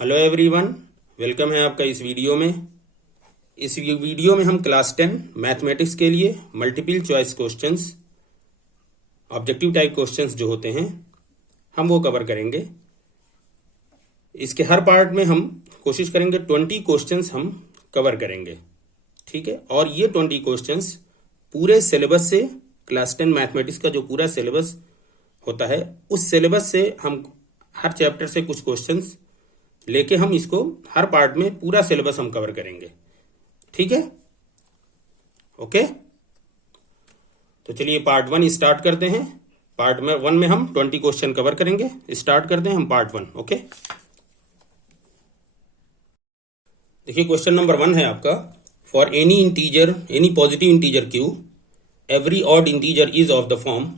Hello everyone, welcome है आपका इस वीडियो में। इस वीडियो में हम क्लास 10 मैथमेटिक्स के लिए multiple choice questions, objective type questions जो होते हैं हम वो कवर करेंगे। इसके हर पार्ट में हम कोशिश करेंगे 20 क्वेश्चंस हम कवर करेंगे, ठीक है। और ये 20 क्वेश्चंस पूरे सिलेबस से, क्लास 10 मैथमेटिक्स का जो पूरा सिलेबस होता है उस सिलेबस से हम हर चैप्टर से कुछ क्वेश्चंस लेके हम इसको हर पार्ट में पूरा सिलेबस हम कवर करेंगे, ठीक है। ओके, तो चलिए पार्ट 1 स्टार्ट करते हैं। पार्ट में 1 में हम 20 क्वेश्चन कवर करेंगे। स्टार्ट करते हैं हम पार्ट 1। ओके, देखिए क्वेश्चन नंबर 1 है आपका, for any integer, any positive integer Q, every odd integer is of the form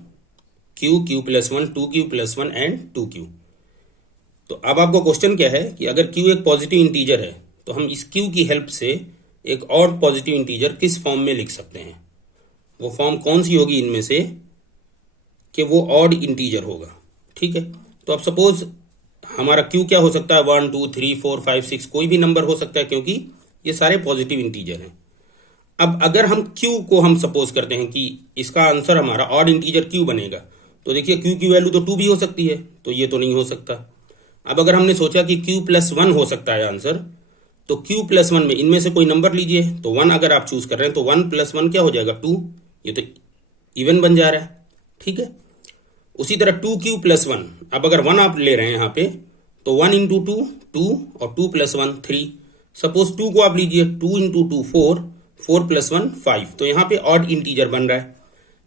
Q, Q plus 1, 2q plus 1 and 2q। तो अब आपको क्वेश्चन क्या है कि अगर q एक पॉजिटिव इंटीजर है तो हम इस q की हेल्प से एक और पॉजिटिव इंटीजर किस फॉर्म में लिख सकते हैं। वो फॉर्म कौन सी होगी इनमें से कि वो ऑड इंटीजर होगा, ठीक है। तो अब सपोज हमारा q क्या हो सकता है, 1 2 3 4 5 6 कोई भी नंबर हो सकता है, क्योंकि ये सारे पॉजिटिव इंटीजर हैं। अब अगर हम q को हम सपोज करते हैं कि इसका आंसर हमारा ऑड इंटीजर q बनेगा, तो देखिए q की वैल्यू तो 2 भी हो सकती है, तो ये तो नहीं हो सकता। अब अगर हमने सोचा कि q प्लस 1 हो सकता है आंसर, तो q प्लस 1 में इनमें से कोई नंबर लीजिए, तो 1 अगर आप चूज कर रहे हैं तो 1 प्लस 1 क्या हो जाएगा, 2। ये तो इवन बन जा रहा है, ठीक है। उसी तरह 2q प्लस 1, अब अगर 1 आप ले रहे हैं यहाँ पे, तो 1 इंटू 2 2 और 2 प्लस 1 3। सपोज 2 को आप लीजिए, 2 इंटू 2 4, 4 प्लस 1 5, तो यहाँ पे ऑड इंटीजर बन रहा है,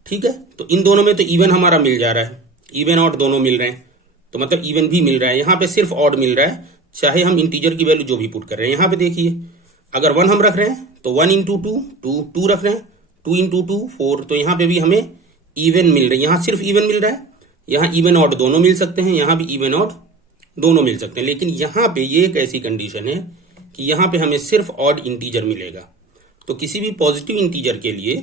ठीक है। तो इन दोनों में तो इवन हमारा मिल जा रहा है, इवन ऑड दोनों मिल रहे हैं, तो मतलब इवन भी मिल रहा है। यहाँ पे सिर्फ ऑड मिल रहा है, चाहे हम इंटीजर की वैल्यू जो भी पुट कर रहे हैं। यहाँ पे देखिए अगर 1 हम रख रहे हैं तो 1 इंटू 2 2, 2 रख रहे हैं, 2 इंटू 2 4, तो यहाँ पे भी हमें इवन मिल रही है। यहाँ सिर्फ इवन मिल रहा है, यहाँ इवन ऑड दोनों मिल सकते हैं, यहाँ भी इवन ऑड दोनों मिल सकते हैं। लेकिन यहाँ पे ये एक ऐसी कंडीशन है कि यहाँ पे हमें सिर्फ ऑड इंटीजर मिलेगा। तो किसी भी पॉजिटिव इंटीजर के लिए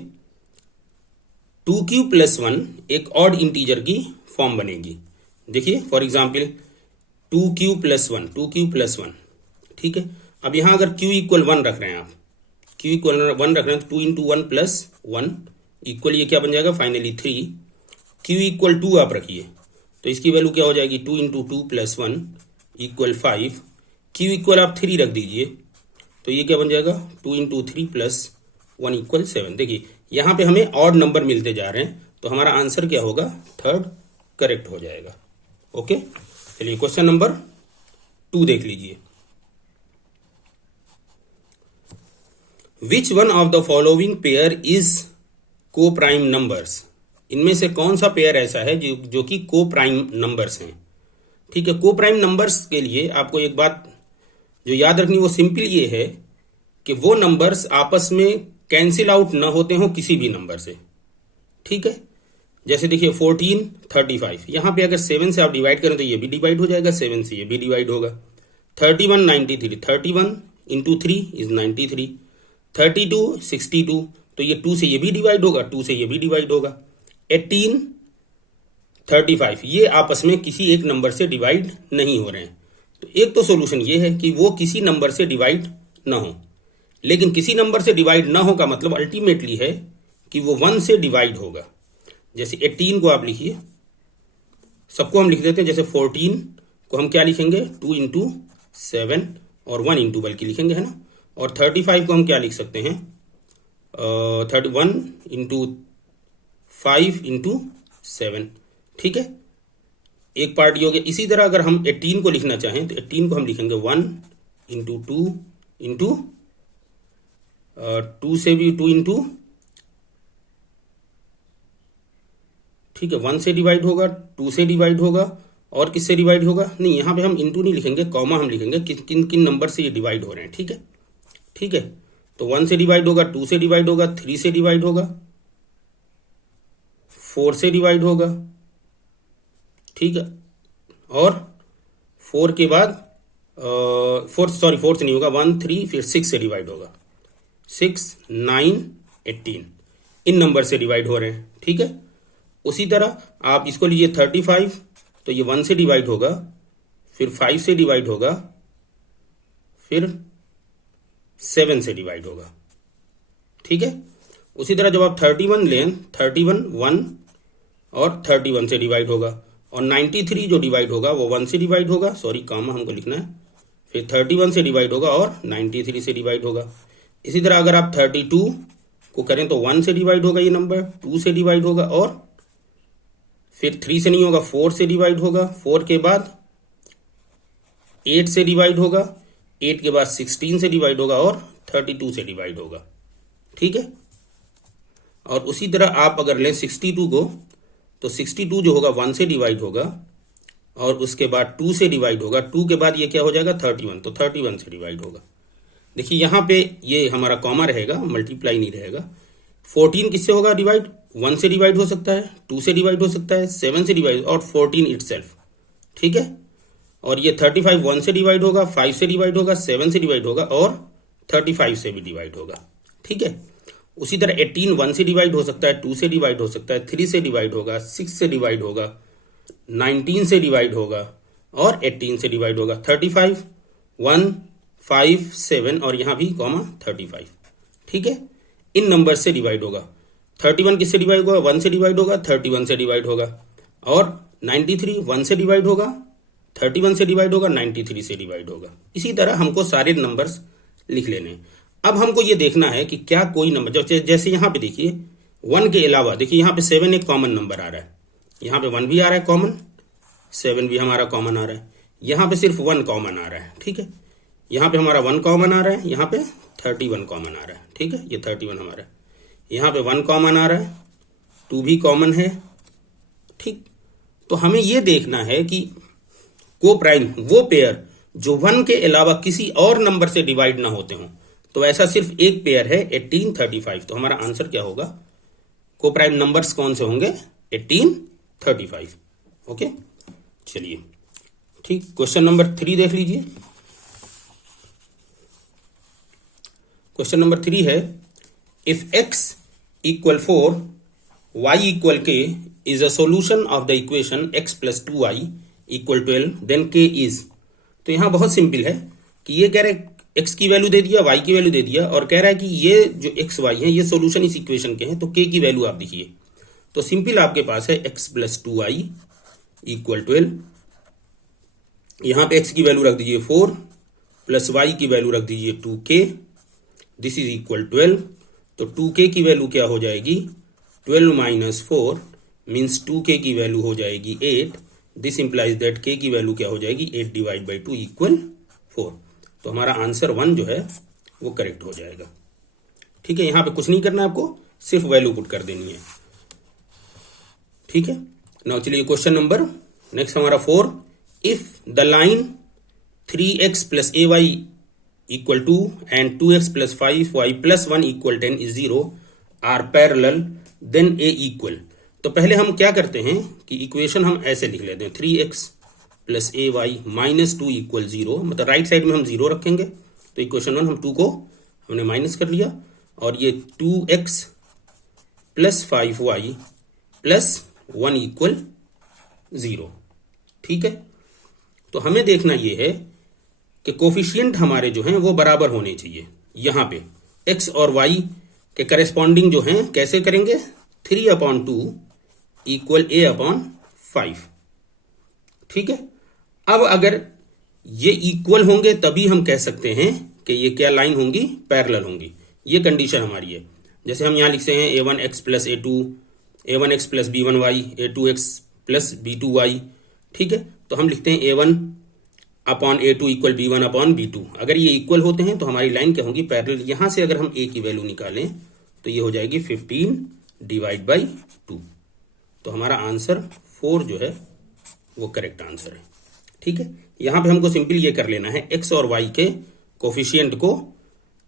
2q प्लस 1 एक ऑड इंटीजर की फॉर्म बनेगी। देखिए for example 2q plus 1, 2q plus 1, ठीक है। अब यहाँ अगर q इक्वल 1 रख रहे हैं आप, q इक्वल 1 रख रहे हैं तो 2 इंटू 1 प्लस 1 इक्वल ये क्या बन जाएगा फाइनली 3। q इक्वल 2 आप रखिए तो इसकी वैल्यू क्या हो जाएगी, 2 into 2 plus 1 equal 5। q equal आप 3 रख दीजिए तो ये क्या बन जाएगा, 2 इंटू 3 प्लस 1 इक्वल 7। देखिए यहाँ पे हमें ऑड नंबर मिलते जा रहे हैं, तो हमारा आंसर क्या होगा, 3rd करेक्ट हो जाएगा। ओके, चलिए क्वेश्चन नंबर 2 देख लीजिए। Which one of the following pair is को प्राइम नंबर्स। इनमें से कौन सा पेयर ऐसा है जो कि को प्राइम नंबर्स हैं, ठीक है। को प्राइम नंबर्स के लिए आपको एक बात जो याद रखनी वो सिंपल ये है कि वो नंबर्स आपस में कैंसिल आउट ना होते हो किसी भी नंबर से, ठीक है। जैसे देखिए 14 35, यहाँ पे अगर 7 से आप डिवाइड करें तो ये भी डिवाइड हो जाएगा, 7 से ये भी डिवाइड होगा। 31 93, 31 इंटू 3 इज 93। 32 62, तो ये 2 से ये भी डिवाइड होगा, 2 से ये भी डिवाइड होगा। 18 35, ये आपस में किसी एक नंबर से डिवाइड नहीं हो रहे हैं। तो एक तो सोल्यूशन ये है कि वो किसी नंबर से डिवाइड ना हो, लेकिन किसी नंबर से डिवाइड ना हो का मतलब अल्टीमेटली है कि वो 1 से डिवाइड होगा। जैसे 18 को आप लिखिए, सबको हम लिख देते हैं, जैसे 14 को हम क्या लिखेंगे, 2 इंटू 7 और 1 इंटू बल्कि लिखेंगे, है ना। और 35 को हम क्या लिख सकते हैं, 31 इंटू 5 इंटू 7, ठीक है। एक पार्ट ये हो गया। इसी तरह अगर हम 18 को लिखना चाहें तो 18 को हम लिखेंगे 1 इंटू 2 इंटू 2 से भी 2 इंटू, ठीक है, 1 से डिवाइड होगा, 2 से डिवाइड होगा, और किससे डिवाइड होगा, नहीं यहाँ पे हम इंटू नहीं लिखेंगे, कॉमा हम लिखेंगे किन किन नंबर से ये डिवाइड हो रहे हैं, ठीक है, ठीक है। तो 1 से डिवाइड होगा, 2 से डिवाइड होगा, 3 से डिवाइड होगा, 4 से डिवाइड होगा, ठीक है। और 4 के बाद 4 से नहीं होगा, 1 3 फिर 6 से डिवाइड होगा, 6 9 18 इन नंबर से डिवाइड हो रहे हैं, ठीक है। उसी तरह आप इसको लीजिए 35, तो ये 1 से डिवाइड होगा, फिर 5 से डिवाइड होगा, फिर 7 से डिवाइड होगा, ठीक है। उसी तरह जब आप 31 लें, 31 1 और 31 से डिवाइड होगा, और 93 जो डिवाइड होगा वो 1 से डिवाइड होगा, सॉरी कामा हमको लिखना है, फिर 31 से डिवाइड होगा और 93 से डिवाइड होगा। इसी तरह अगर आप 32 को करें तो 1 से डिवाइड होगा ये नंबर, 2 से डिवाइड होगा, और फिर 3 से नहीं होगा, 4 से डिवाइड होगा, 4 के बाद 8 से डिवाइड होगा, 8 के बाद 16 से डिवाइड होगा, और 32 से डिवाइड होगा, ठीक है। और उसी तरह आप अगर लें 62 को, तो 62 जो होगा 1 से डिवाइड होगा, और उसके बाद 2 से डिवाइड होगा, 2 के बाद ये क्या हो जाएगा 31, तो 31 से डिवाइड होगा। देखिए यहाँ पे ये हमारा कॉमा रहेगा, मल्टीप्लाई नहीं रहेगा। 14 किससे होगा डिवाइड, 1 से डिवाइड हो सकता है, 2 से डिवाइड हो सकता है, 7 से डिवाइड, और 14 इटसेल्फ, ठीक है। और ये 35 1 से डिवाइड होगा, 5 से डिवाइड होगा, 7 से डिवाइड होगा, और 35 से भी डिवाइड होगा, ठीक है। उसी तरह 18 1 से डिवाइड हो सकता है, 2 से डिवाइड हो सकता है, 3 से डिवाइड होगा, 6 से डिवाइड होगा, 19 से डिवाइड होगा, और 18 से डिवाइड होगा। 35 1 5 7 और यहाँ भी कॉमा 35, ठीक है। इन नंबर से डिवाइड होगा। 31 किससे डिवाइड होगा, 1 से डिवाइड होगा, 31 से डिवाइड होगा, और 93 1 से डिवाइड होगा, 31 से डिवाइड होगा, 93 से डिवाइड होगा। इसी तरह हमको सारे नंबर्स लिख लेने हैं। अब हमको ये देखना है कि क्या कोई नंबर, जैसे यहाँ पे देखिए 1 के अलावा, देखिए यहाँ पे 7 एक कॉमन नंबर आ रहा है, यहाँ पे 1 भी आ रहा है कॉमन, 7 भी हमारा कॉमन आ रहा है, यहाँ पे सिर्फ 1 कॉमन आ रहा है, ठीक है। यहाँ पे हमारा 1 कॉमन आ रहा है, यहाँ पे 31 कॉमन आ रहा है, ठीक है। ये 31 हमारा है, यहाँ पे 1 कॉमन आ रहा है, 2 भी कॉमन है, ठीक। तो हमें ये देखना है कि को प्राइम वो पेयर जो 1 के अलावा किसी और नंबर से डिवाइड ना होते हों। तो ऐसा सिर्फ एक पेयर है 18 35। तो हमारा आंसर क्या होगा, को प्राइम नंबर्स कौन से होंगे, 18 35। ओके, चलिए ठीक। क्वेश्चन नंबर 3 देख लीजिए। क्वेश्चन नंबर 3 है, if x equal 4 y equal k is a solution of the equation x plus 2y equal 12 then k is. तो यहां बहुत सिंपल है कि ये कह रहा है x की वैल्यू दे दिया, y की वैल्यू दे दिया, और कह रहा है कि ये जो x y है ये सोल्यूशन इस इक्वेशन के हैं, तो k की वैल्यू आप देखिए। तो सिंपल आपके पास है x प्लस 2y इक्वल 12, यहां पे x की वैल्यू रख दीजिए 4 प्लस y की वैल्यू रख दीजिए 2k, दिस इज इक्वल 12। तो 2k की वैल्यू क्या हो जाएगी, 12 माइनस 4 मीन्स 2k की वैल्यू हो जाएगी 8। दिस इंप्लाइज दैट k की वैल्यू क्या हो जाएगी, 8 डिवाइड बाई 2 इक्वल 4। तो हमारा आंसर 1 जो है वो करेक्ट हो जाएगा। ठीक है, यहां पे कुछ नहीं करना है आपको, सिर्फ वैल्यू पुट कर देनी है। ठीक है, नाउ चलिए क्वेश्चन नंबर नेक्स्ट हमारा 4, if the line 3x plus ay equal 2 and 2x plus 5y plus 1 equal 10 is 0 are parallel then a equal. तो पहले हम क्या करते हैं कि इक्वेशन हम ऐसे लिख लेते हैं, 3x प्लस ए वाई माइनस 2 इक्वल 0, मतलब राइट साइड में हम 0 रखेंगे। तो इक्वेशन 1 हम 2 को हमने माइनस कर लिया, और ये 2x plus 5y plus 1 equal 0। ठीक है, तो हमें देखना ये है कि कोफिशिएंट हमारे जो हैं वो बराबर होने चाहिए। यहां पे x और y के करेस्पॉन्डिंग जो हैं कैसे करेंगे, 3/2 इक्वल a/5। ठीक है, अब अगर ये इक्वल होंगे तभी हम कह सकते हैं कि ये क्या लाइन होंगी, पैरेलल होंगी। ये कंडीशन हमारी है। जैसे हम यहां लिखते हैं a1x plus a2, a1x plus b1y, a2x plus b2y। ठीक है, तो हम लिखते हैं a1 upon a2 equal b1 upon b2। अगर ये इक्वल होते हैं तो हमारी लाइन क्या होगी, पैरेलल। यहां से अगर हम a की वैल्यू निकालें तो ये हो जाएगी 15 डिवाइड बाई 2। तो हमारा आंसर 4 जो है वो करेक्ट आंसर है। ठीक है, यहां पे हमको सिंपल ये कर लेना है, x और y के कोफिशिएंट को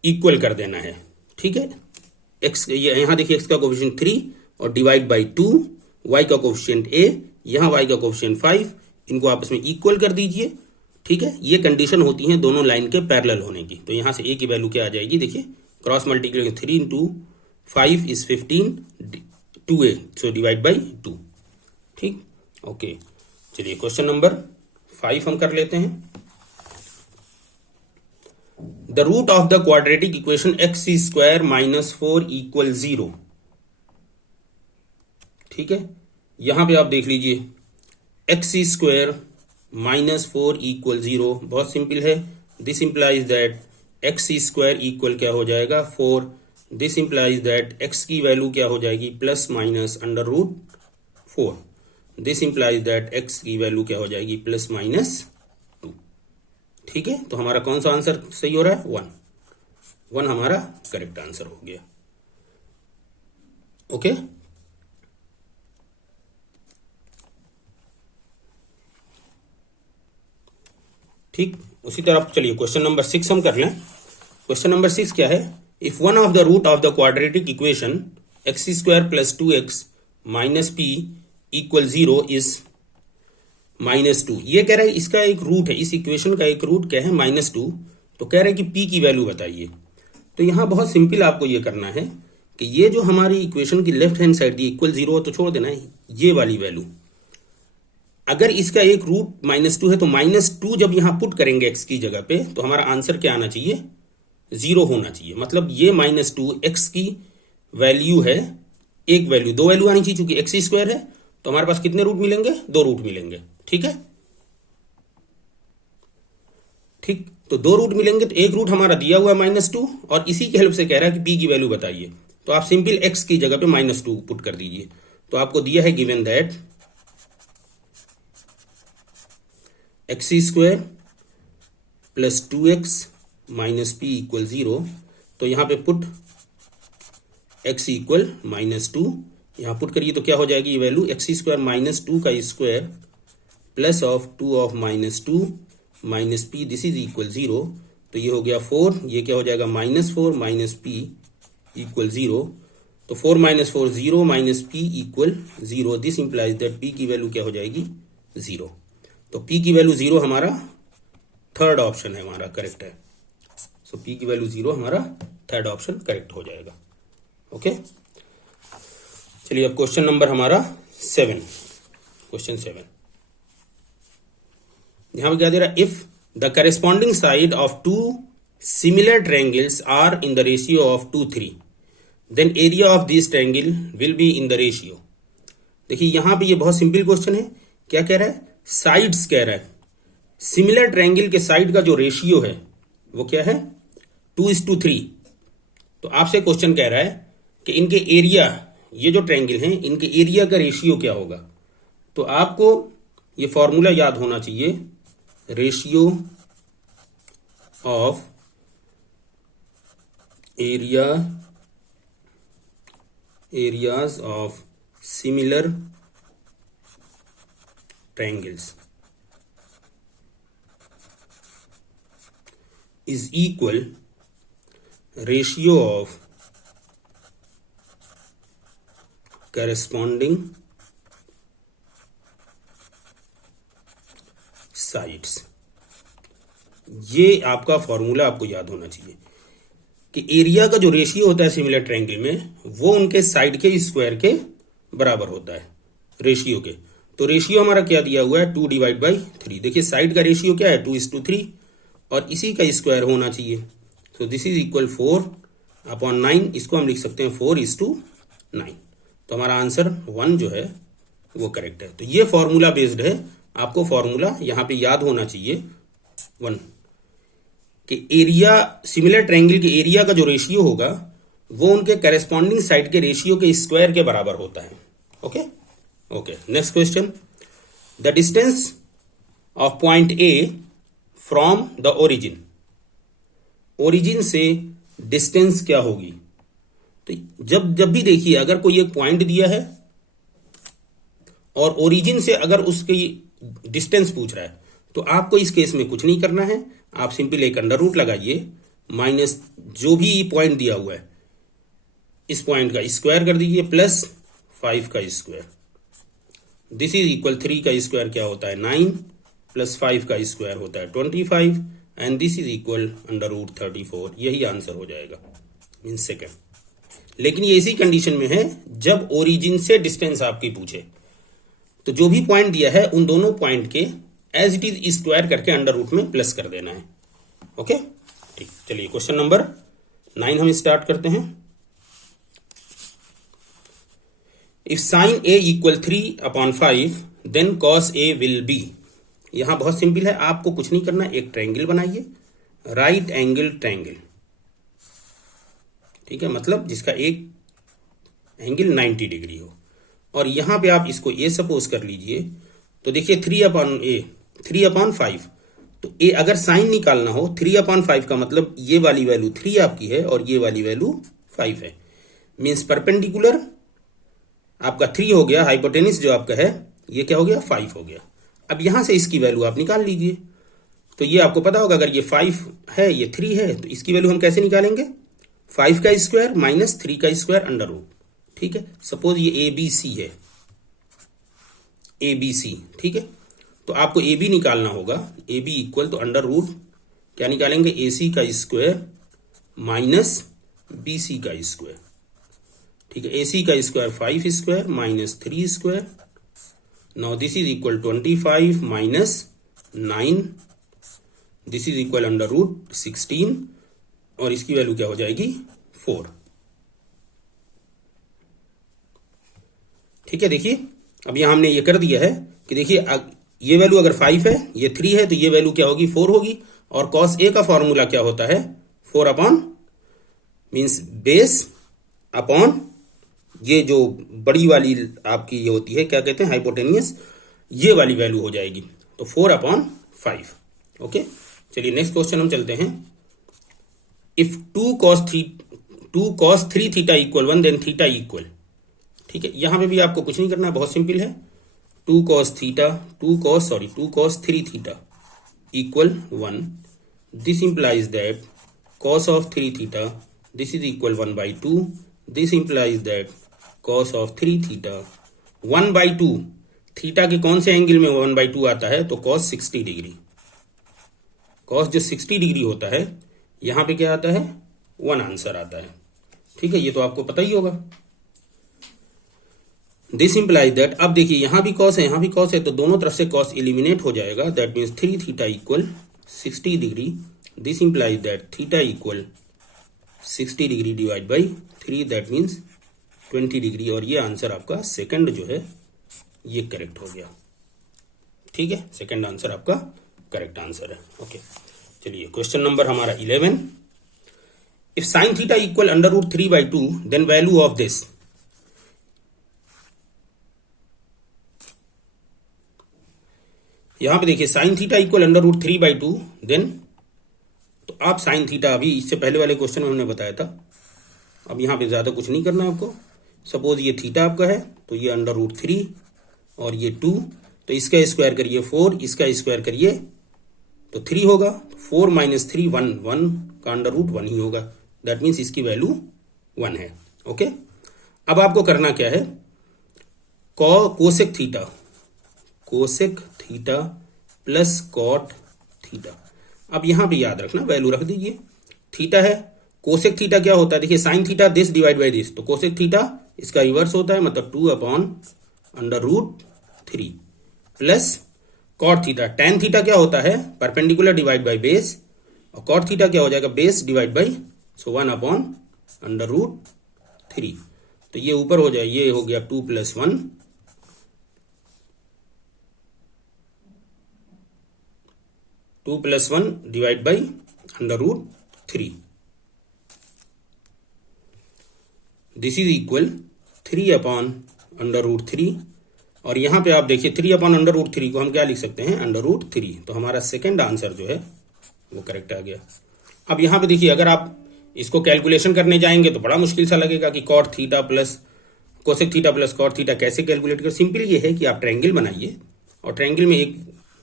इक्वल कर देना है। ठीक है, x यहां देखिए x का कोफिशिएंट 3 और डिवाइड बाई 2, y का कोफिशिएंट a, यहां y का कोफिशिएंट 5, इनको आपस में इक्वल कर दीजिए। ठीक है, ये कंडीशन होती है दोनों लाइन के पैरेलल होने की। तो यहां से a की वैल्यू क्या आ जाएगी, देखिए cross multiplication 3 into 5 is 15, 2a, so divide by 2। ठीक, ओके, चलिए क्वेश्चन नंबर 5 हम कर लेते हैं। The root of the quadratic equation x square minus 4 equal 0। ठीक है, यहां पे आप देख लीजिए एक्स स्क्वायर माइनस 4 इक्वल 0, बहुत सिंपल है। This implies that x square equal क्या हो जाएगा 4। दिस इंप्लाइज दैट एक्स की वैल्यू क्या हो जाएगी plus minus under root 4। This implies that x की वैल्यू क्या हो जाएगी प्लस माइनस 2। ठीक है, तो हमारा कौन सा आंसर सही हो रहा है 1 हमारा करेक्ट आंसर हो गया। ओके, ठीक, उसी तरह चलिए क्वेश्चन नंबर 6 हम कर लें। क्वेश्चन नंबर 6 क्या है, if one of the root of the quadratic equation x square plus 2x minus P equal 0 is -2। ये कह रहा है इसका एक रूट है, इस इक्वेशन का एक रूट क्या है -2। तो कह रहा है कि p की वैल्यू बताइए। तो यहां बहुत सिंपल आपको ये करना है कि ये जो हमारी इक्वेशन की left hand side the equal 0 तो छोड़ देना है ये वाली वैल्यू। अगर इसका एक रूट -2 है तो -2 जब यहां पुट करेंगे x की जगह पे तो हमारा आंसर क्या आना चाहिए 0 होना चाहिए। मतलब ये -2 x की वैल्यू है, एक वैल्यू, दो वैल्यू आनी चाहिए क्योंकि एक्स स्क्वायर है। तो हमारे पास कितने रूट मिलेंगे 2 रूट मिलेंगे। ठीक है, ठीक, तो 2 रूट मिलेंगे। तो एक रूट हमारा दिया हुआ है -2 और इसी की हेल्प से कह रहा है कि p की वैल्यू बताइए। तो आप सिंपल x की जगह पे -2 पुट कर दीजिए। तो आपको दिया है given that x square plus 2x minus P equal 0। तो यहां पे पुट x इक्वल -2 यहां पुट करिए तो क्या हो जाएगी ये वैल्यू एक्स स्क्वायर -2 का square plus of 2 of -2 minus P, this is equal 0। तो ये हो गया 4, ये क्या हो जाएगा -4 माइनस पी इक्वल 0। तो 4 - 4 0 minus P equal 0। This implies that p की वैल्यू क्या हो जाएगी 0। तो p की वैल्यू 0 हमारा थर्ड ऑप्शन है, हमारा करेक्ट है। सो p की वैल्यू 0 हमारा थर्ड ऑप्शन करेक्ट हो जाएगा। ओके, चलिए अब क्वेश्चन नंबर हमारा 7, क्वेश्चन 7 यहां पे क्या दे रहा है, if the corresponding side of 2 similar triangles are in the ratio of 2:3 then area of this triangle will be in the ratio. देखिए यहां पे ये बहुत सिंपल क्वेश्चन है। क्या कह रहा है, साइड्स कह रहा है, सिमिलर ट्रायंगल के साइड का जो रेशियो है वो क्या है 2:3। तो आपसे क्वेश्चन कह रहा है कि इनके एरिया, ये जो ट्रायंगल हैं इनके एरिया का रेशियो क्या होगा। तो आपको ये फॉर्मूला याद होना चाहिए, ratio of areas of similar triangles is equal ratio of corresponding sides. ये आपका फॉर्मूला आपको याद होना चाहिए कि एरिया का जो रेशियो होता है सिमिलर ट्रायंगल में वो उनके साइड के स्क्वायर के बराबर होता है रेशियो के। तो रेशियो हमारा क्या दिया हुआ है 2/3। देखिए साइड का रेशियो क्या है 2:3 और इसी का स्क्वायर होना चाहिए। So this is equal 4/9। इसको हम लिख सकते हैं 4:9। तो हमारा आंसर 1 जो है वो करेक्ट है। तो ये फॉर्मूला बेस्ड है, आपको फॉर्मूला यहां पे याद होना चाहिए 1 कि एरिया, सिमिलर ट्रायंगल के एरिया का जो रेशियो होगा वो उनके करेस्पॉन्डिंग साइड के रेशियो के स्क्वायर के बराबर होता है। Okay okay, next question, the distance of point A from the origin से डिस्टेंस क्या होगी। तो जब भी देखिए अगर कोई एक पॉइंट दिया है और ओरिजिन से अगर उसकी डिस्टेंस पूछ रहा है तो आपको इस केस में कुछ नहीं करना है। आप सिंपल एक अंडर रूट लगाइए माइनस जो भी पॉइंट दिया हुआ है इस पॉइंट का स्क्वायर कर दीजिए प्लस 5 का स्क्वायर। दिस इज इक्वल 3 का स्क्वायर क्या होता है 9 प्लस 5 का स्क्वायर होता है 25 and this is equal under root 34। यही आंसर हो जाएगा मीन सेकेंड। लेकिन ये इसी कंडीशन में है जब ओरिजिन से डिस्टेंस आपकी पूछे। तो जो भी पॉइंट दिया है उन दोनों पॉइंट के एज इट इज स्क्वायर करके अंडर रूट में प्लस कर देना है। ओके ठीक, चलिए क्वेश्चन नंबर 9 हम स्टार्ट करते हैं। If sine A equal 3/5 then cos A will be. यहां बहुत सिंपल है, आपको कुछ नहीं करना, एक ट्रायंगल बनाइए, राइट एंगल ट्रायंगल, ठीक है, मतलब जिसका एक एंगल 90 डिग्री हो, और यहां पे आप इसको ए सपोज कर लीजिए। तो देखिए 3/5, तो ए अगर साइन निकालना हो 3/5 का मतलब ये वाली वैल्यू 3 आपकी है और ये वाली वैल्यू 5 है, मीन्स परपेंडिकुलर आपका 3 हो गया, हाइपोटेनिस जो आपका है ये क्या हो गया 5 हो गया। अब यहां से इसकी वैल्यू आप निकाल लीजिए। तो ये आपको पता होगा, अगर ये 5 है ये 3 है, तो इसकी वैल्यू हम कैसे निकालेंगे, 5 का स्क्वायर माइनस 3 का स्क्वायर अंडर रूट, ठीक है। सपोज ये ए बी सी है, ए बी सी, ठीक है, तो आपको ए बी निकालना होगा, ए बी इक्वल तो अंडर रूट क्या निकालेंगे, ए सी का स्क्वायर माइनस बी सी का स्क्वायर, ठीक है। ए सी का square 5 square minus 3 square, now this is equal 25 minus 9, this is equal under root 16, और इसकी वैल्यू क्या हो जाएगी 4, ठीक है। देखिए अब यहां हमने ये कर दिया है कि देखिए ये वैल्यू अगर 5 है, ये 3 है, तो ये वैल्यू क्या होगी 4 होगी, और कॉस ए का फॉर्मूला क्या होता है 4 अपॉन मीन्स बेस अपॉन ये जो बड़ी वाली आपकी ये होती है क्या कहते हैं हाइपोटेनियस, ये वाली वैल्यू हो जाएगी, तो 4/5। ओके, चलिए नेक्स्ट क्वेश्चन हम चलते हैं। If 2 cos 3 theta equal 1 then theta equal, ठीक है। यहां पे भी आपको कुछ नहीं करना है, बहुत सिंपल है, 2 cos 3 theta equal 1, this implies that cos of 3 theta this is equal 1/2, this implies that cos of 3 theta 1/2, theta के कौन से एंगल में 1/2 आता है, तो cos 60 डिग्री, cos जो 60 डिग्री होता है यहां पे क्या आता है 1 आंसर आता है, ठीक है, ये तो आपको पता ही होगा। दिस इंप्लाइज दैट, अब देखिए यहां भी cos है यहां भी cos है, तो दोनों तरफ से cos एलिमिनेट हो जाएगा, that means 3 theta equal 60 degree, this implies that theta equal 60 degree divide by 3, that means 20 degree, और ये आंसर आपका सेकंड जो है ये करेक्ट हो गया, ठीक है, सेकंड आंसर आपका करेक्ट आंसर है। ओके, चलिए क्वेश्चन नंबर हमारा 11, if sine theta equal under root 3/2 then value of this. यहां पे देखिए sine theta equal under root 3/2 then, तो आप साइन थीटा अभी इससे पहले वाले क्वेश्चन में हमने बताया था, अब यहां पे ज्यादा कुछ नहीं करना है आपको। सपोज ये थीटा आपका है, तो ये अंडर रूट 3 और ये 2, तो इसका स्क्वायर करिए 4, इसका स्क्वायर करिए तो 3 होगा, 4 माइनस 3 1, 1 का अंडर रूट 1 ही होगा, दैट मीन्स इसकी वैल्यू 1 है। ओके, अब आपको करना क्या है, cosec theta plus cot theta, अब यहां पे याद रखना वैल्यू रख दीजिए, थीटा है, कोसेक थीटा क्या होता है, देखिए sine theta this divide by this, तो कोसेक थीटा इसका रिवर्स होता है, मतलब 2/√3 plus cot theta, tan theta क्या होता है परपेंडिकुलर डिवाइड बाई बेस, और कॉट थीटा क्या हो जाएगा बेस डिवाइड बाई, सो 1/√3, तो ये ऊपर हो जाए, ये हो गया 2 + 1 2 + 1 divide by √3, this is equal 3/√3, और यहां पे आप देखिए 3/√3 को हम क्या लिख सकते हैं √3, तो हमारा सेकंड आंसर जो है वो करेक्ट आ गया। अब यहां पे देखिए अगर आप इसको कैलकुलेशन करने जाएंगे तो बड़ा मुश्किल सा लगेगा कि cot theta plus cosec theta plus cot theta कैसे कैलकुलेट कर, सिंपल ये है कि आप ट्रायंगल बनाइए, और ट्रायंगल में एक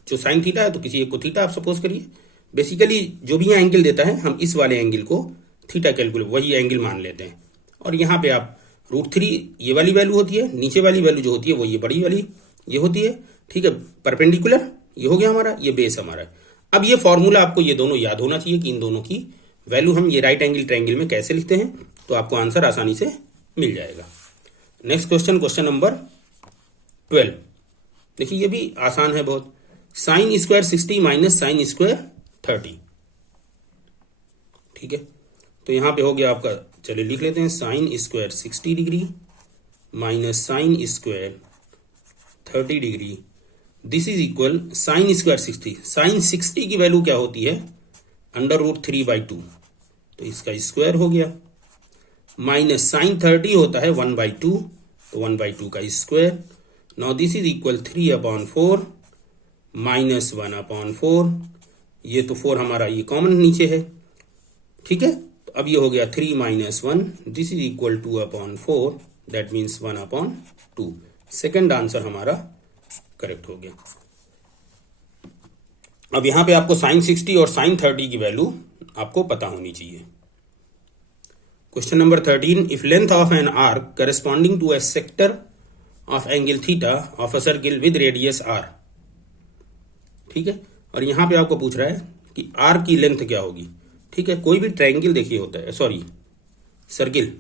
जो साइन थीटा है तो किसी एक को थीटा आप सपोज करिए, बेसिकली जो भी यहाँ एंगल देता है हम इस वाले एंगल को थीटा कैलकुलेट वही एंगल मान लेते हैं, और यहाँ पे आप √3 ये वाली वैल्यू होती है, नीचे वाली वैल्यू जो होती है वो ये बड़ी वाली ये होती है, ठीक है, परपेंडिकुलर ये हो गया हमारा, ये बेस हमारा। अब ये फॉर्मूला आपको ये दोनों याद होना चाहिए कि इन दोनों की वैल्यू हम ये राइट एंगल ट्रायंगल में कैसे लिखते हैं, तो आपको आंसर आसानी से मिल जाएगा। नेक्स्ट क्वेश्चन, क्वेश्चन नंबर 12, देखिए ये भी आसान है बहुत, sign square 60 minus sine square 30, ठीक है, तो यहाँ पे हो गया आपका, चलिए लिख लेते हैं, sine square 60 degree minus sine square 30 degree, this is equal sine square 60, sine 60 की वैल्यू क्या होती है, √3/2, तो इसका स्क्वायर हो गया, माइनस साइन 30 होता है 1/2, तो 1/2 का square, now this is equal 3/4 minus 1/4, ये तो 4 हमारा ये कॉमन नीचे है, ठीक है, तो अब ये हो गया 3 - 1, this is equal 2/4, that means 1/2, second answer हमारा करेक्ट हो गया। अब यहां पे आपको साइन 60 और साइन 30 की वैल्यू आपको पता होनी चाहिए। Question number 13, if length of an arc corresponding to a sector of angle theta of a circle with radius r, ठीक है, और यहां पे आपको पूछ रहा है कि आर्क की लेंथ क्या होगी, ठीक है, कोई भी ट्रायंगल देखिए होता है, सॉरी सर्किल,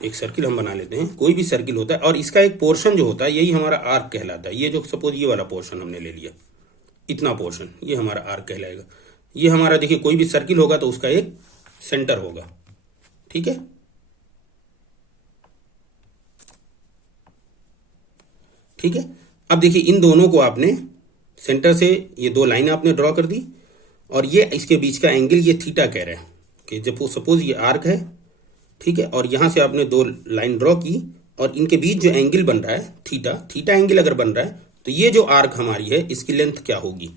एक सर्किल हम बना लेते हैं, कोई भी सर्किल होता है और इसका एक पोर्शन जो होता है यही हमारा आर्क कहलाता है। ये जो सपोज ये वाला पोर्शन हमने ले लिया, इतना पोर्शन, ये हमारा आर्क कहलाएगा। ये हमारा देखिए कोई भी सर्किल होगा तो उसका एक सेंटर होगा, ठीक है, ठीक है। अब देखिए इन दोनों को आपने सेंटर से ये दो लाइन आपने ड्रॉ कर दी और ये इसके बीच का एंगल ये थीटा कह रहे हैं कि जब सपोज ये आर्क है, ठीक है, और यहां से आपने दो लाइन ड्रॉ की और इनके बीच जो एंगल बन रहा है थीटा, थीटा एंगल अगर बन रहा है तो ये जो आर्क हमारी है इसकी लेंथ क्या होगी,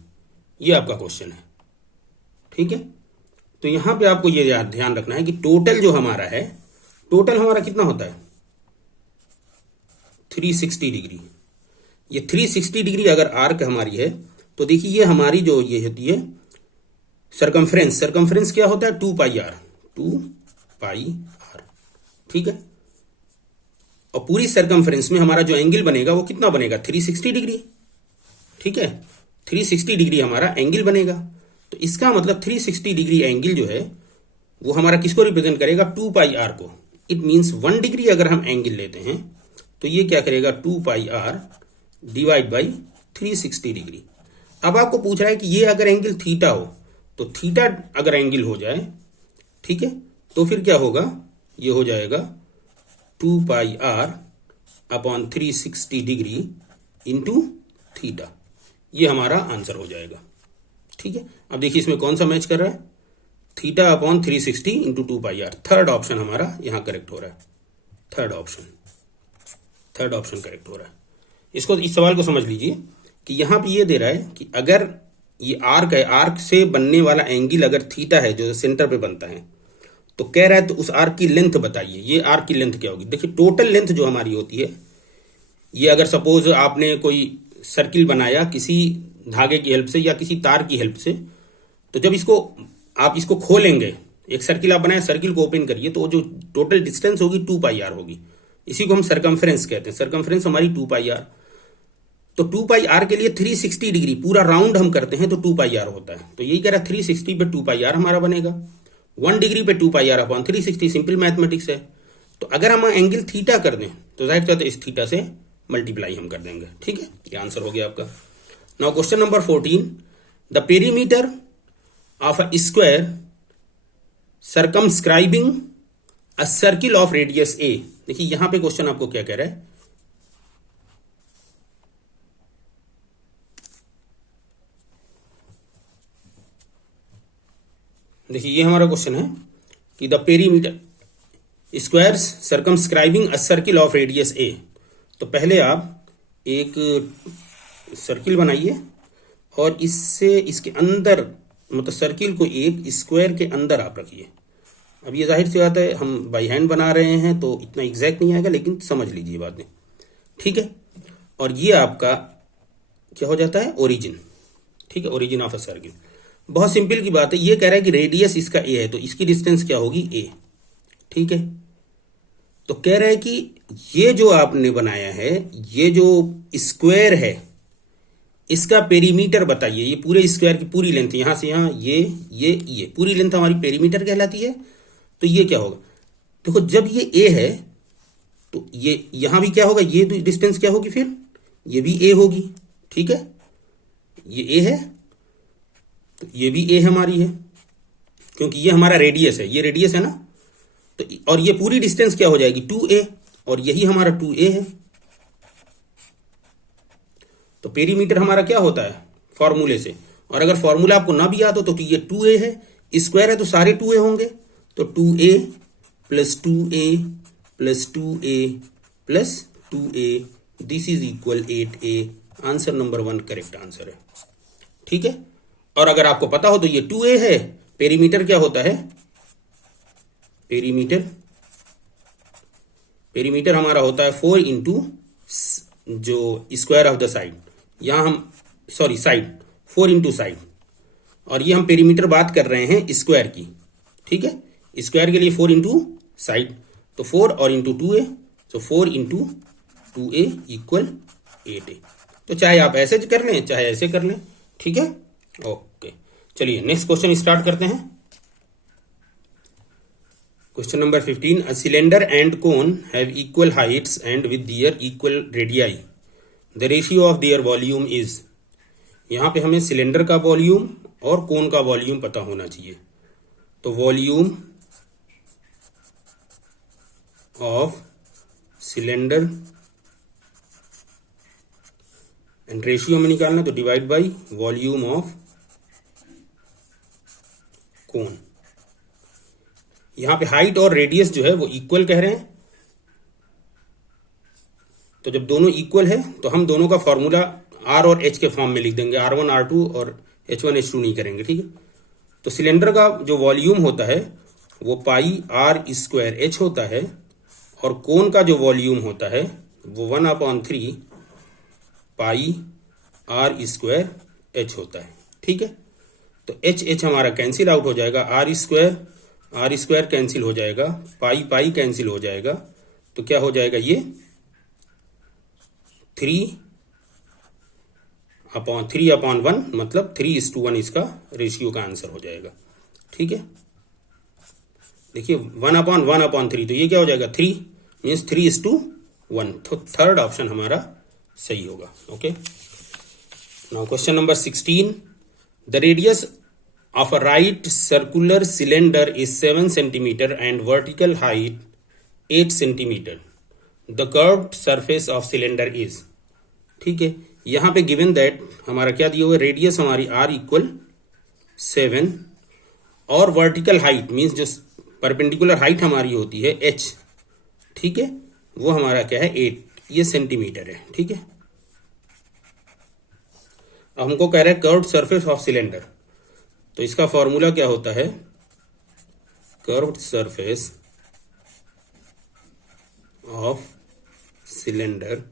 ये आपका क्वेश्चन है, ठीक है। तो यहां पे आपको ये ध्यान रखना है कि टोटल जो हमारा है, टोटल हमारा कितना होता है 360 डिग्री। ये 360 डिग्री अगर आर्क हमारी है तो देखिए ये हमारी जो ये होती है सरकमफ्रेंस, सरकमफ्रेंस क्या होता है 2πr, 2πr, ठीक है, और पूरी सरकमफ्रेंस में हमारा जो एंगल बनेगा वो कितना बनेगा 360 डिग्री, ठीक है, 360 डिग्री हमारा एंगल बनेगा। तो इसका मतलब 360 डिग्री एंगल जो है वो हमारा किसको रिप्रेजेंट करेगा 2πr को। इट मींस 1 डिग्री अगर हम एंगल लेते हैं तो ये क्या करेगा 2πr डिवाइड बाई 360 डिग्री। अब आपको पूछ रहा है कि ये अगर एंगल थीटा हो तो थीटा अगर एंगल हो जाए, ठीक है, तो फिर क्या होगा, ये हो जाएगा 2πr upon 360 degree into theta, ये हमारा आंसर हो जाएगा, ठीक है। अब देखिए इसमें कौन सा मैच कर रहा है, theta upon 360 into 2πr, third option हमारा यहां करेक्ट हो रहा है, थर्ड ऑप्शन करेक्ट हो रहा है। इसको, इस सवाल को समझ लीजिए कि यहां पे ये दे रहा है कि अगर ये आर्क है, आर्क से बनने वाला एंगल अगर थीटा है जो सेंटर पे बनता है, तो कह रहा है तो उस आर्क की लेंथ बताइए, ये आर्क की लेंथ क्या होगी। देखिए टोटल लेंथ जो हमारी होती है, ये अगर सपोज आपने कोई सर्किल बनाया किसी धागे की हेल्प से या किसी तार की हेल्प से, तो जब इसको आप इसको खोलेंगे, एक सर्किल आप बनाए, सर्किल को ओपन करिए, तो जो टोटल डिस्टेंस होगी 2πr होगी, इसी को हम सरकमफ्रेंस कहते हैं, सरकमफ्रेंस हमारी 2πr। तो 2πr के लिए 360 डिग्री पूरा राउंड हम करते हैं तो 2πr होता है, तो यही कह रहा है 360 पे 2πr हमारा बनेगा, 1 डिग्री पे 2πr अपॉन 360, सिंपल मैथमेटिक्स है। तो अगर हम एंगल थीटा कर दें तो जाहिर सी इस थीटा से मल्टीप्लाई हम कर देंगे, ठीक है, ये आंसर हो गया आपका। Now question number 14, the perimeter of a square circumscribing a circle of radius a. देखिए यहां पे क्वेश्चन आपको क्या कह रहा है, देखिए ये हमारा क्वेश्चन है कि the perimeter squares circumscribing a circle of radius a. तो पहले आप एक सर्किल बनाइए और इससे इसके अंदर, मतलब सर्किल को एक स्क्वायर के अंदर आप रखिए। अब ये जाहिर सी बात है हम बाई हैंड बना रहे हैं तो इतना एग्जैक्ट नहीं आएगा, लेकिन समझ लीजिए बात में, ठीक है। और ये आपका क्या हो जाता है ओरिजिन, ठीक है, ओरिजिन ऑफ अ सर्किल। बहुत सिंपल की बात है, ये कह रहा है कि रेडियस इसका ए है तो इसकी डिस्टेंस क्या होगी ए, ठीक है। तो कह रहा है कि ये जो आपने बनाया है, ये जो स्क्वायर है इसका पेरीमीटर बताइए। ये पूरे स्क्वायर की पूरी लेंथ यहां से यहां, ये पूरी लेंथ हमारी पेरीमीटर कहलाती है। तो ये क्या होगा, देखो जब ये ए है तो ये यहां भी क्या होगा, ये डिस्टेंस क्या होगी, फिर ये भी ए होगी, ठीक है, ये ए है तो ये भी ए हमारी है, क्योंकि ये हमारा रेडियस है, ये रेडियस है ना, तो और ये पूरी डिस्टेंस क्या हो जाएगी 2a, और यही हमारा 2a है। तो पेरीमीटर हमारा क्या होता है फॉर्मूले से, और अगर फॉर्मूला आपको ना भी याद हो तो ये 2a है, स्क्वायर है तो सारे 2a होंगे, तो 2a plus 2a plus 2a plus 2a, this is equal 8a। Answer number 1 correct answer है। ठीक है, और अगर आपको पता हो तो ये 2a है, पेरीमीटर क्या होता है, पेरीमीटर हमारा होता है 4 इंटू जो स्क्वायर ऑफ द साइड, यहां हम सॉरी साइड 4 इंटू साइड, और ये हम पेरीमीटर बात कर रहे हैं स्क्वायर की। ठीक है, स्क्वायर के लिए 4 इंटू साइड, तो 4 और इंटू 2a, तो 4 इंटू 2a इक्वल 8a। तो चाहे आप ऐसे कर लें चाहे ऐसे कर लें। ठीक है, ओके, चलिए नेक्स्ट क्वेश्चन स्टार्ट करते हैं। Question number 15. A cylinder and cone have equal heights and with their equal radii. The ratio of their volume is. यहाँ पे हमें सिलेंडर का वॉल्यूम और कोन का वॉल्यूम पता होना चाहिए। तो volume of cylinder and ratio में निकालना, तो divide by volume of cone. यहां पे हाइट और रेडियस जो है वो इक्वल कह रहे हैं, तो जब दोनों इक्वल है तो हम दोनों का फॉर्मूला आर और एच के फॉर्म में लिख देंगे, R1 R2 और H1 H2 नहीं करेंगे। ठीक है, तो सिलेंडर का जो वॉल्यूम होता है वो पाई आर स्क्वायर एच होता है, और कोन का जो वॉल्यूम होता है वो 1/3 पाई आर स्क्वायर एच होता है। ठीक है, तो एच एच हमारा कैंसिल आउट हो जाएगा, आर स्क्वायर कैंसिल हो जाएगा, पाई पाई कैंसिल हो जाएगा, तो क्या हो जाएगा ये 3/1, मतलब 3:1 इसका रेशियो का आंसर हो जाएगा। ठीक है, देखिए 1/1/3, तो ये क्या हो जाएगा 3 मीन्स 3:1, तो थर्ड ऑप्शन हमारा सही होगा। Okay, now question number 16. The radius of a right circular cylinder is 7 centimeter and vertical height 8 centimeter. The curved surface of cylinder is. ठीक है, यहां पे given that हमारा क्या दिया हुआ है, रेडियस हमारी r इक्वल 7 और वर्टिकल हाइट मीन्स जो परपेंडिकुलर हाइट हमारी होती है h, ठीक है, वो हमारा क्या है 8, ये सेंटीमीटर है। ठीक है, अब हमको कह रहा है कर्व्ड सरफेस ऑफ सिलेंडर, तो इसका फॉर्मूला क्या होता है, curved surface of cylinder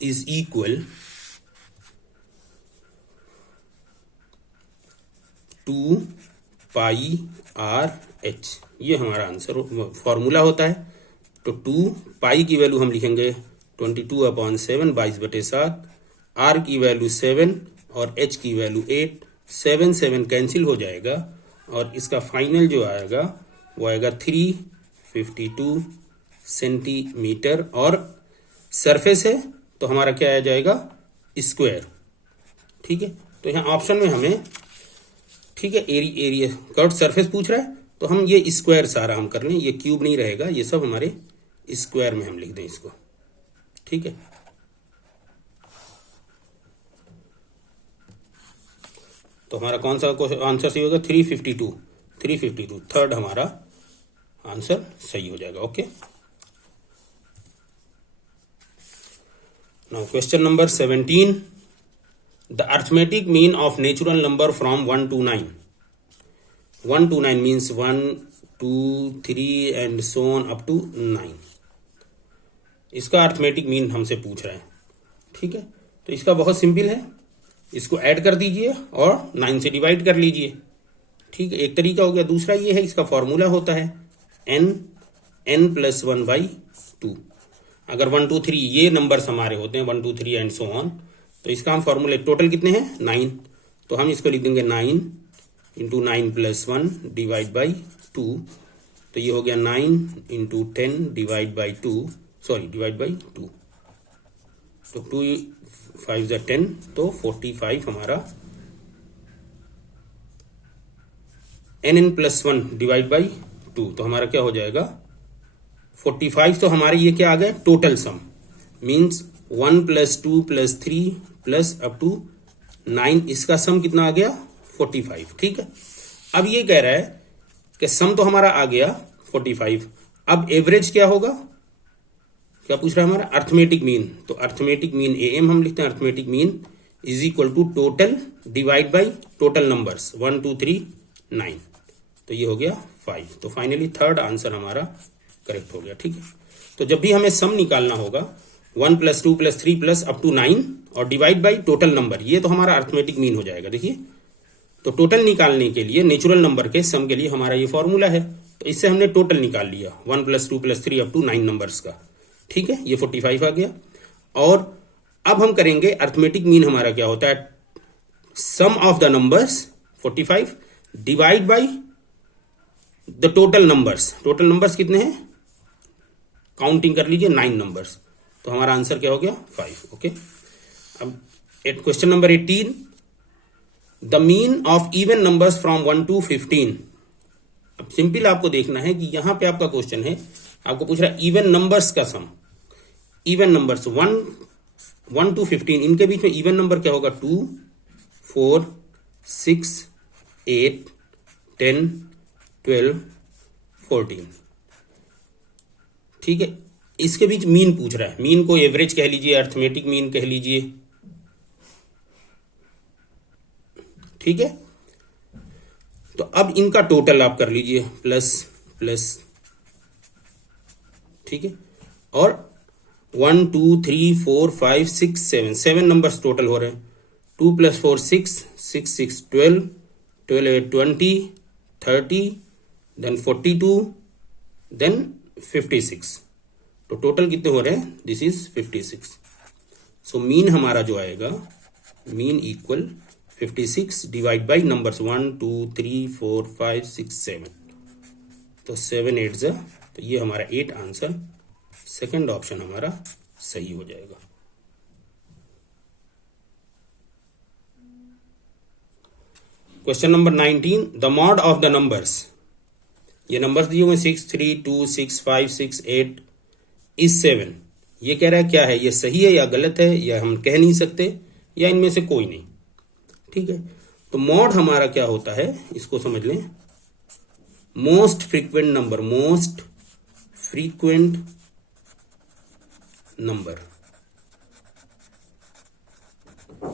is equal to pi R H, ये हमारा आंसर फॉर्मूला होता है। तो 2 पाई की वैल्यू हम लिखेंगे 22/7, 22/7, आर की वैल्यू 7 और h की वैल्यू 8, 7 7 कैंसिल हो जाएगा, और इसका फाइनल जो आएगा वो आएगा 352 सेंटीमीटर, और सरफेस है तो हमारा क्या आ जाएगा स्क्वायर। ठीक है, तो यहाँ ऑप्शन में हमें, ठीक है, एरिया कर्व्ड सरफेस पूछ रहा है, तो हम ये स्क्वायर सारा हम कर लें, ये क्यूब नहीं रहेगा, ये सब हमारे स्क्वायर में हम लिख दें इसको। ठीक है, तो हमारा कौन सा आंसर सही होगा 352, थर्ड हमारा आंसर सही हो जाएगा। Okay, now question number 17. The arithmetic mean of natural number from 1 to 9. 1 to 9 means 1 2 3 and so on up to 9, इसका अर्थमेटिक मीन हमसे पूछ रहा है। ठीक है, तो इसका बहुत सिंपल है, इसको ऐड कर दीजिए और 9 से डिवाइड कर लीजिए। ठीक है, एक तरीका हो गया। दूसरा ये है, इसका फॉर्मूला होता है n+1/2। अगर 1 2 3 ये नंबर्स हमारे होते हैं 1 2 3 एंड सो ऑन, तो इसका हम फॉर्मूला टोटल कितने हैं 9, तो हम इसको लिख देंगे 9 × 9+1 डिवाइड बाई 2, तो ये हो गया 9 × 10 डिवाइड बाई 2, तो 2 5 × 10, तो 45 हमारा n+1 डिवाइड बाई 2, तो हमारा क्या हो जाएगा 45। तो हमारे ये क्या आ गया total sum, means 1 + 2 + 3 plus up to 9, इसका सम कितना आ गया 45। ठीक है, अब ये कह रहा है कि सम तो हमारा आ गया 45, अब एवरेज क्या होगा, क्या पूछ रहा है हमारा अर्थमेटिक मीन। तो अर्थमेटिक मीन AM हम लिखते हैं, arithmetic mean is equal to total divide by total numbers 1 2 3 9, तो ये हो गया 5। तो फाइनली थर्ड आंसर हमारा करेक्ट हो गया। ठीक है, तो जब भी हमें सम निकालना होगा 1 + 2 + 3 प्लस अप टू 9 और डिवाइड बाई टोटल नंबर, ये तो हमारा अर्थमेटिक मीन हो जाएगा। देखिए, तो टोटल निकालने के लिए नेचुरल नंबर के सम के लिए हमारा ये फॉर्मूला है, तो इससे हमने टोटल निकाल लिया 1 + 2 + 3 अप टू 9 नंबर्स का। ठीक है, ये 45 आ गया। और अब हम करेंगे अर्थमेटिक मीन हमारा क्या होता है, sum of the numbers 45 divide by the total numbers. Total numbers कितने हैं, काउंटिंग कर लीजिए 9 नंबर्स, तो हमारा आंसर क्या हो गया 5। ओके, अब question number 18, the mean of even numbers from 1 to 15। अब सिंपल आपको देखना है कि यहां पे आपका क्वेश्चन है, आपको पूछ रहा है इवन नंबर्स का सम। इवन नंबर्स 1 to 15, इनके बीच में इवन नंबर क्या होगा 2 4 6 8 10 12 14। ठीक है, इसके बीच मीन पूछ रहा है, मीन को एवरेज कह लीजिए, अर्थमेटिक मीन कह लीजिए। ठीक है, तो अब इनका टोटल आप कर लीजिए प्लस प्लस। ठीक है, और 1 2 3 4 5 6 7 नंबर्स टोटल हो रहे हैं। 2 + 4 6 6 6 12 12 8 20 30 देन 42 देन 56, तो टोटल कितने हो रहे हैं, दिस इज 56। सो मीन हमारा जो आएगा, mean equal 56 divide by numbers 1 2 3 4 5 6 7, तो 7 8 तो ये हमारा 8 आंसर, सेकंड ऑप्शन हमारा सही हो जाएगा। Question number 19, the mod of the numbers. ये नंबर्स दिए हुए 6 3 2 6 5 6 8 इज 7। ये कह रहा है क्या है, ये सही है या गलत है, या हम कह नहीं सकते, या इनमें से कोई नहीं। ठीक है, तो मॉड हमारा क्या होता है, इसको समझ लें, most frequent number, most frequent number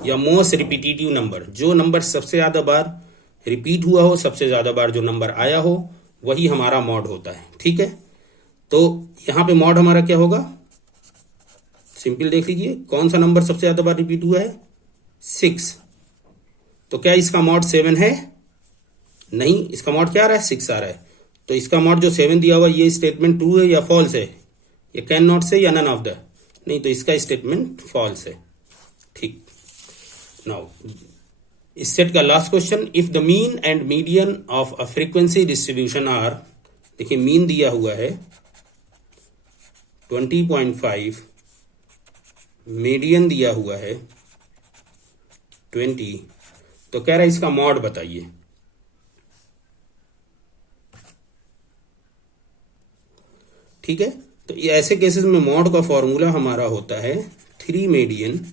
या मोस्ट रिपीटेटिव नंबर। जो नंबर सबसे ज्यादा बार रिपीट हुआ हो, सबसे ज्यादा बार जो नंबर आया हो, वही हमारा मॉड होता है। ठीक है, तो यहां पे मॉड हमारा क्या होगा, सिंपल देख लीजिए, कौन सा नंबर सबसे ज्यादा बार रिपीट हुआ है 6, तो क्या इसका मॉड 7 है, नहीं, इसका मॉड क्या आ रहा है 6 आ रहा है। तो इसका मॉड जो 7 दिया हुआ, ये स्टेटमेंट ट्रू है या फॉल्स है, ये कैन नॉट से या नन ऑफ द, नहीं, तो इसका स्टेटमेंट फॉल्स है। ठीक, नाउ इस सेट का last question, if the mean and median of a frequency distribution are, देखिए मीन दिया हुआ है 20.5, मीडियन दिया हुआ है 20, तो कह रहा है इसका मॉड बताइए। ठीक है, तो ये ऐसे केसेस में मॉड का फॉर्मूला हमारा होता है 3 मीडियन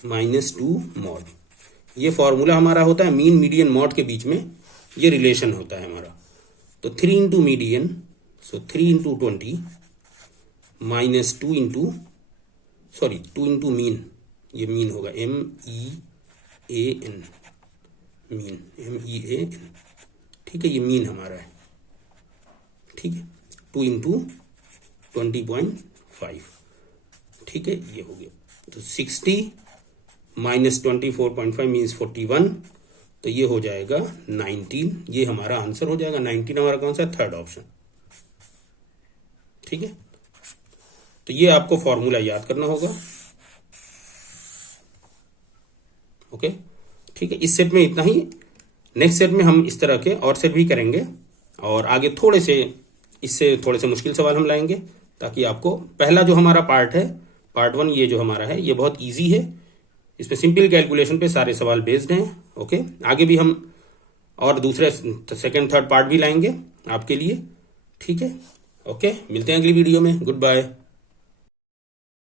-2 मॉड। ये फॉर्मूला हमारा होता है, मीन मीडियन मॉड के बीच में ये रिलेशन होता है हमारा। तो 3 × मीडियन, सो 3 × 20 -2 × मीन, ये मीन होगा MEAN, मीन MEAN। ठीक है, ये मीन हमारा है। ठीक है, 2 × 20.5। ठीक है, ये हो गया, तो 60 -24.5 मीन्स 41, तो ये हो जाएगा 19, ये हमारा आंसर हो जाएगा 19, हमारा कौन सा, थर्ड ऑप्शन। ठीक है, तो ये आपको फॉर्मूला याद करना होगा। ओके, ठीक है, इस सेट में इतना ही। नेक्स्ट सेट में हम इस तरह के और सेट भी करेंगे, और आगे थोड़े से इससे थोड़े से मुश्किल सवाल हम लाएंगे, ताकि आपको पहला जो हमारा पार्ट है पार्ट 1 ये जो हमारा है ये बहुत इजी है, इसमें सिंपल कैलकुलेशन पे सारे सवाल बेस्ड हैं। ओके, आगे भी हम और दूसरे सेकंड थर्ड पार्ट भी लाएंगे आपके लिए, ठीक है। ओके, मिलते हैं अगली वीडियो में, गुड बाय।